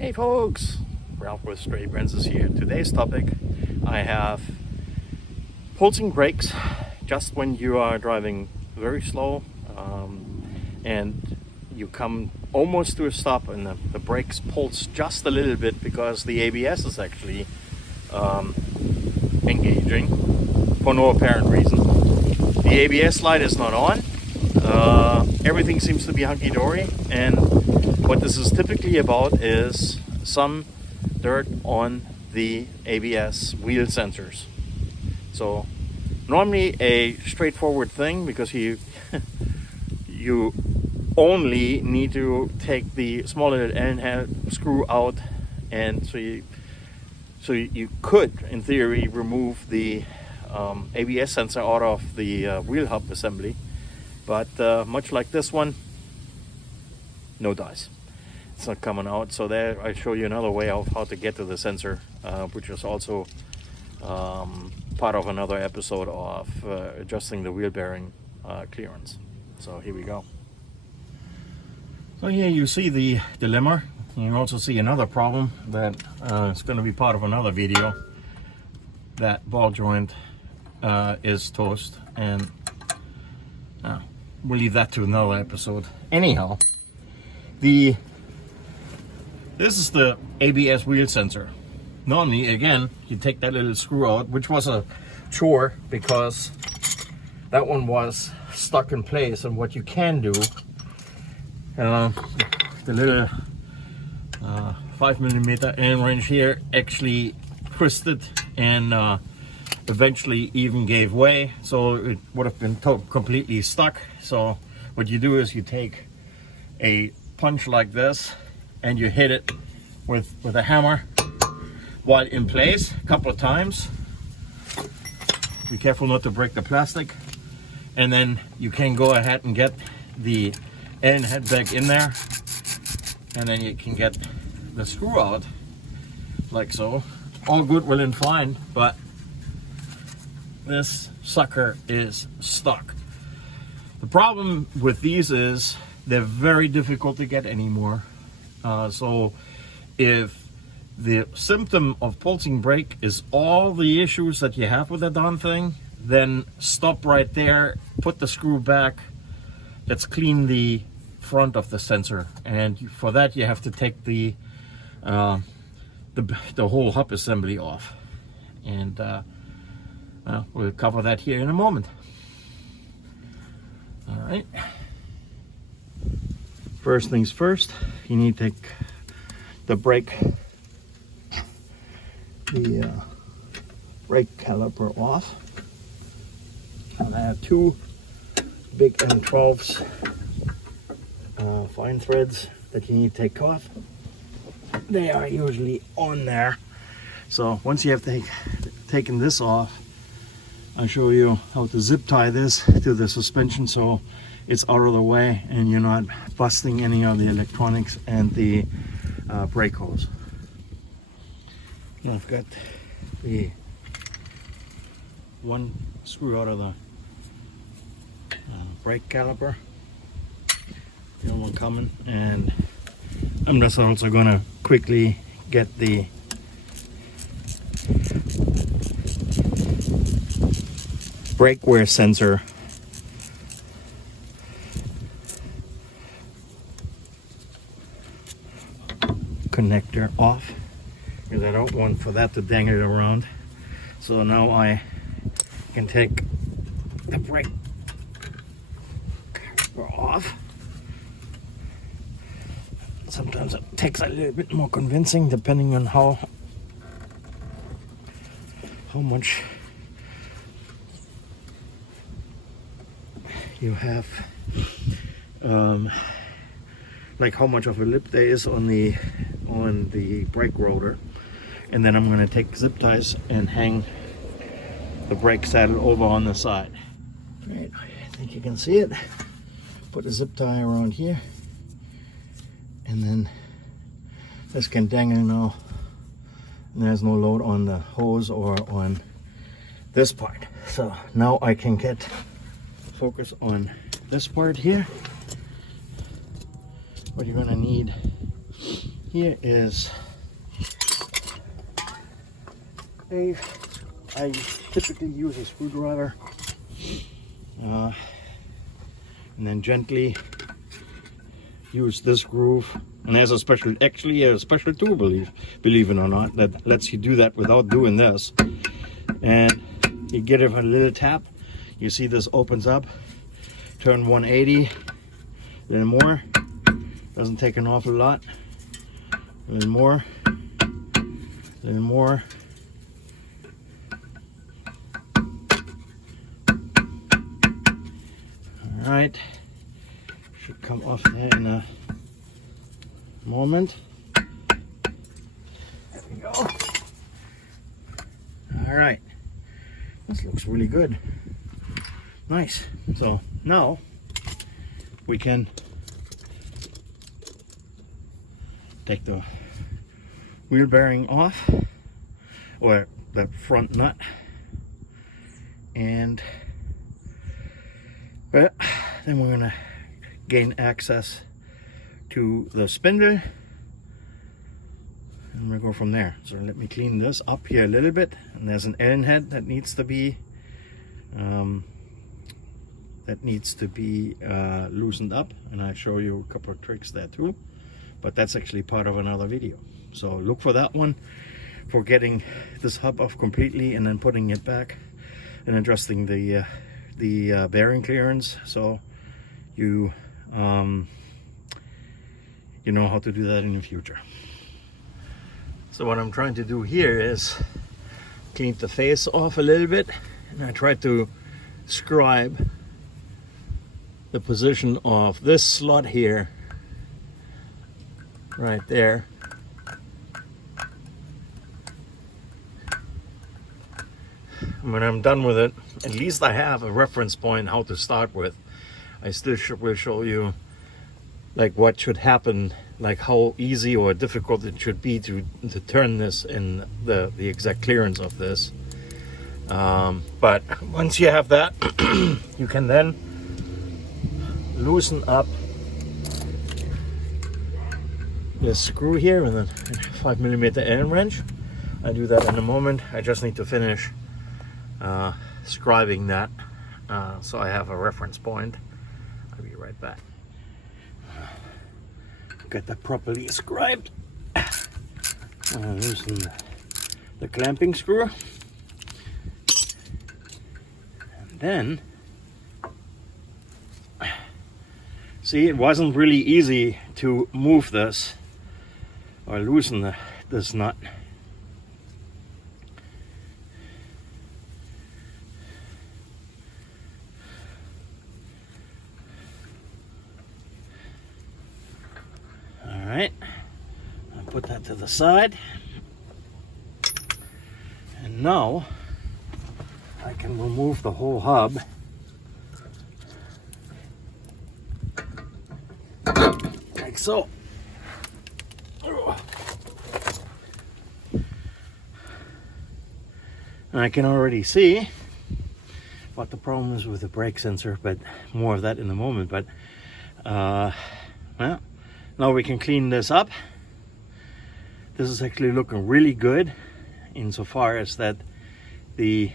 Hey folks, Ralph with Stray Benzes here. Today's topic, I have pulsing brakes just when you are driving very slow and you come almost to a stop and the brakes pulse just a little bit because the ABS is actually engaging for no apparent reason. The ABS light is not on. Everything seems to be hunky-dory, and what this is typically about is some dirt on the ABS wheel sensors. So normally a straightforward thing, because you only need to take the small little Allen head screw out, and so you could in theory remove the ABS sensor out of the wheel hub assembly, but much like this one, no dice. It's not coming out. So there I show you another way of how to get to the sensor, which is also part of another episode of adjusting the wheel bearing clearance. So here we go. So here you see the dilemma. You also see another problem that is going to be part of another video. That ball joint is toast, and we'll leave that to another episode. Anyhow, this is the ABS wheel sensor. Normally, again, you take that little screw out, which was a chore because that one was stuck in place. And what you can do, the little 5mm Allen wrench here actually twisted and eventually even gave way, so it would have been completely stuck. So what you do is you take a punch like this and you hit it with a hammer while in place a couple of times. Be careful not to break the plastic, and then you can go ahead and get the Allen head back in there, and then you can get the screw out like so. All good, well and fine, but this sucker is stuck. The problem with these is they're very difficult to get anymore. So if the symptom of pulsing brake is all the issues that you have with that darn thing, then stop right there, put the screw back, let's clean the front of the sensor. And for that you have to take the whole hub assembly off. And we'll cover that here in a moment. All right. First things first, you need to take the brake caliper off. And I have two big M12s fine threads that you need to take off. They are usually on there. So once you have taken this off, I'll show you how to zip tie this to the suspension so it's out of the way and you're not busting any of the electronics and the brake hose. And I've got the one screw out of the brake caliper, the other one coming, and I'm just also gonna quickly get the brake wear sensor connector off, because I don't want for that to dangle around. So now I can take the brake caliper off. Sometimes it takes a little bit more convincing depending on how much you have, like how much of a lip there is on the brake rotor. And then I'm going to take zip ties and hang the brake saddle over on the side. Right, I think you can see it. Put a zip tie around here, and then this can dangle now. And there's no load on the hose or on this part. So now I can get focus on this part here. What you're going to need Here is I typically use a screwdriver, and then gently use this groove. And there's a special tool, believe it or not, that lets you do that without doing this. And you get it a little tap. You see this opens up. Turn 180. A little more. Doesn't take an awful lot. A little more. A little more. All right. Should come off there in a moment. There we go. All right. This looks really good. Nice. So now we can take the wheel bearing off, or the front nut, and then we're going to gain access to the spindle, and we'll go from there. So let me clean this up here a little bit. And there's an Allen head that needs to be loosened up, and I'll show you a couple of tricks there too, but that's actually part of another video. So look for that one, for getting this hub off completely and then putting it back and adjusting the bearing clearance, so you know how to do that in the future. So what I'm trying to do here is clean the face off a little bit, and I try to scribe the position of this slot here, right there. When I'm done with it, at least I have a reference point how to start with. I still will show you like what should happen, like how easy or difficult it should be to turn this in the exact clearance of this. But once you have that, you can then loosen up this screw here with a 5mm Allen wrench. I do that in a moment. I just need to finish scribing that, so I have a reference point. I'll be right back. Get that properly scribed. Loosen the clamping screw, and then see, it wasn't really easy to move this or loosen this nut. Alright, I'll put that to the side, and now I can remove the whole hub like so. And I can already see what the problem is with the brake sensor, but more of that in a moment. But well, now we can clean this up. This is actually looking really good insofar as that there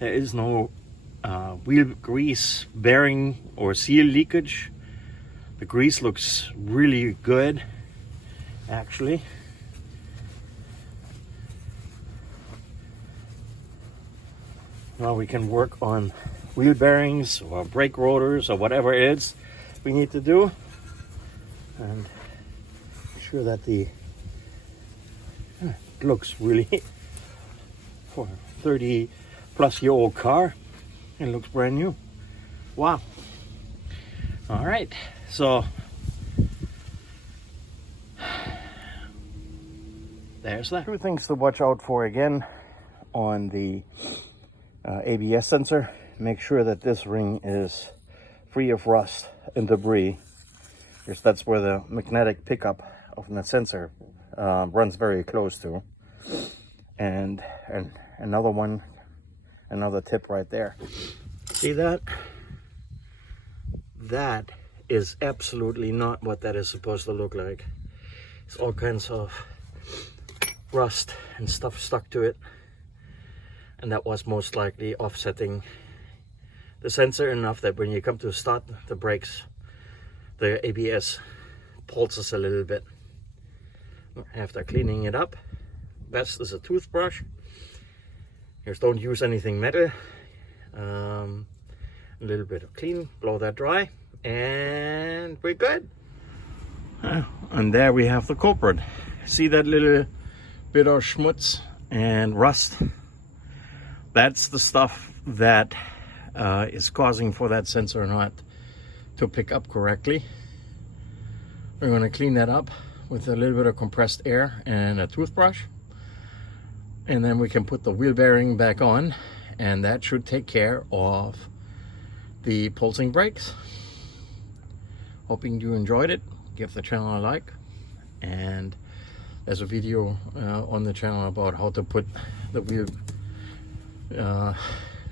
is no wheel grease, bearing or seal leakage. The grease looks really good, actually. Now we can work on wheel bearings or brake rotors or whatever it is we need to do, and make sure that it looks really, for a 30-plus-year-old car, it looks brand new. Wow. All right, so there's that. Two things to watch out for again on the ABS sensor. Make sure that this ring is free of rust and debris, because that's where the magnetic pickup of the sensor runs very close to. And another tip right there. See that? That is absolutely not what that is supposed to look like. There's all kinds of rust and stuff stuck to it, and that was most likely offsetting the sensor enough that when you come to start the brakes, the ABS pulses a little bit. After cleaning it up, best is a toothbrush. Just don't use anything metal. A little bit of clean, blow that dry, and we're good. And there we have the culprit. See that little bit of schmutz and rust? That's the stuff that is causing for that sensor not to pick up correctly. We're going to clean that up with a little bit of compressed air and a toothbrush, and then we can put the wheel bearing back on, and that should take care of the pulsing brakes. Hoping you enjoyed it. Give the channel a like, and there's a video on the channel about how to put the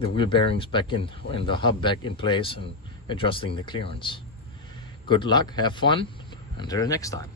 wheel bearings back in and the hub back in place and adjusting the clearance. Good luck, have fun, until next time.